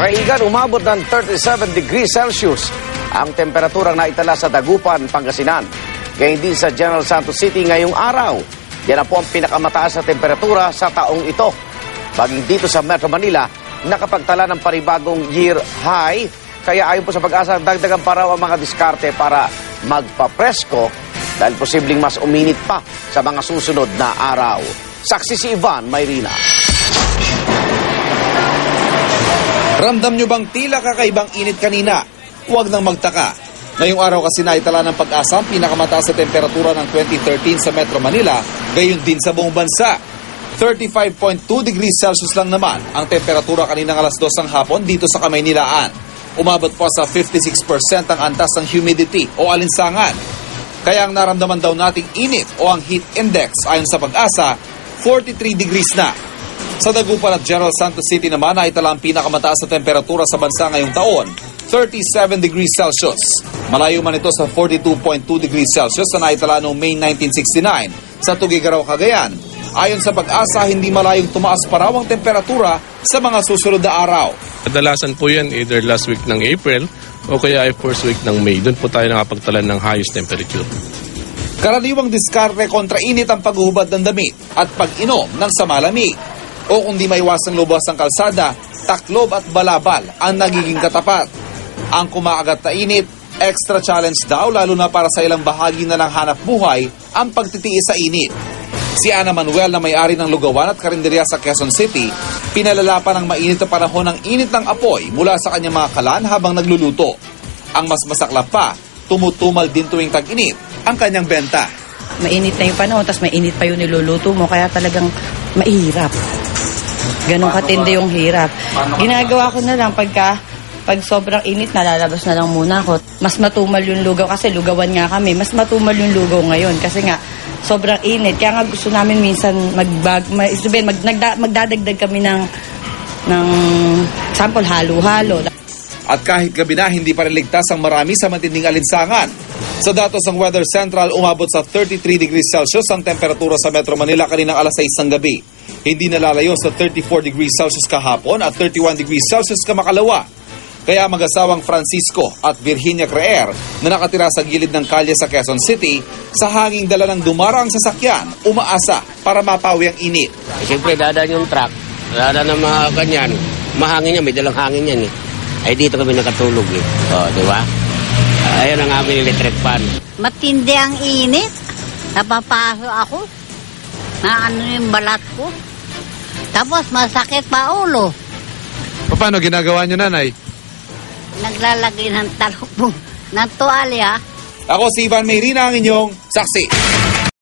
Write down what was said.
Makaigan, umabot ng 37 degrees Celsius ang temperaturang naitala sa Dagupan, Pangasinan. Gayun din sa General Santos City ngayong araw. Yan na po ang pinakamataas na temperatura sa taong ito. Baging dito sa Metro Manila, nakapagtala ng panibagong year high. Kaya ayon po sa Pag-asa, dagdagan pa raw ang mga diskarte para magpapresko dahil posibleng mas uminit pa sa mga susunod na araw. Saksi si Ivan Mayrina. Ramdam nyo bang tila kakaibang init kanina? Huwag nang magtaka. Ngayong araw kasi naitala ng Pag-asa ang pinakamataas sa temperatura ng 2013 sa Metro Manila, gayon din sa buong bansa. 35.2 degrees Celsius lang naman ang temperatura kaninang alas 2 ng hapon dito sa Kamaynilaan. Umabot po sa 56% ang antas ng humidity o alinsangan. Kaya ang naramdaman daw nating init o ang heat index ayon sa Pag-asa, 43 degrees na. Sa Dagupan at General Santos City naman ay itala ang pinakamataas na temperatura sa bansa ngayong taon, 37 degrees Celsius. Malayo man ito sa 42.2 degrees Celsius na naitala noong May 1969 sa Tugigaraw, Cagayan. Ayon sa Pag-asa, hindi malayong tumaas pa raw ang temperatura sa mga susunod na araw. Kadalasan po yan either last week ng April o kaya ay first week ng May. Doon po tayo nakapagtalan ng highest temperature. Karaniwang diskarte kontra init ang paghuhubad ng damit at pag-inom ng samalamig. O kung di maiwasang lubos ang kalsada, taklob at balabal ang nagiging katapat. Ang kumakagat na init, extra challenge daw lalo na para sa ilang bahagi na ng hanap buhay ang pagtitiis sa init. Si Ana Manuel na may-ari ng lugawan at karinderya sa Quezon City, pinalala pa ng mainit na panahon ng init ng apoy mula sa kanyang mga kalan habang nagluluto. Ang mas masaklap pa, tumutumal din tuwing tag-init ang kanyang benta. Mainit na yung panahon, tapos mainit pa yung niluluto mo, kaya talagang mahirap. Ganon katindi yung hirap. Ginagawa ko na lang pag sobrang init, nalalabas na lang muna ako. Mas matumal yung lugaw kasi lugawan nga kami. Mas matumal yung lugaw ngayon kasi nga sobrang init. Kaya nga gusto namin minsan magdadagdag kami ng sample halo-halo. At kahit gabi na, hindi pa rin ligtas ang marami sa matinding alinsangan. Sa datos ng Weather Central, umabot sa 33 degrees Celsius ang temperatura sa Metro Manila kaninang alas 6 ng gabi. Hindi nalalayo sa 34 degrees Celsius kahapon at 31 degrees Celsius kamakalawa. Kaya mag-asawang Francisco at Virginia Creer na nakatira sa gilid ng kalye sa Quezon City, sa hanging dala ng dumarang sasakyan, umaasa para mapawi ang init. Siyempre, dadaan yung truck, dadaan ng mga ganyan, mahangin yan, may dalang hangin yan eh. Ay dito kami nakatulog eh. O, di ba? Ayun ang aming electric fan. Matindi ang init. Napapaso ako. Naano yung balat ko. Tapos masakit pa ulo. Paano ginagawa niyo, nanay? Naglalagay ng talukbong ng tuwalya. Ako si Ivan Mayrina, ang inyong saksi.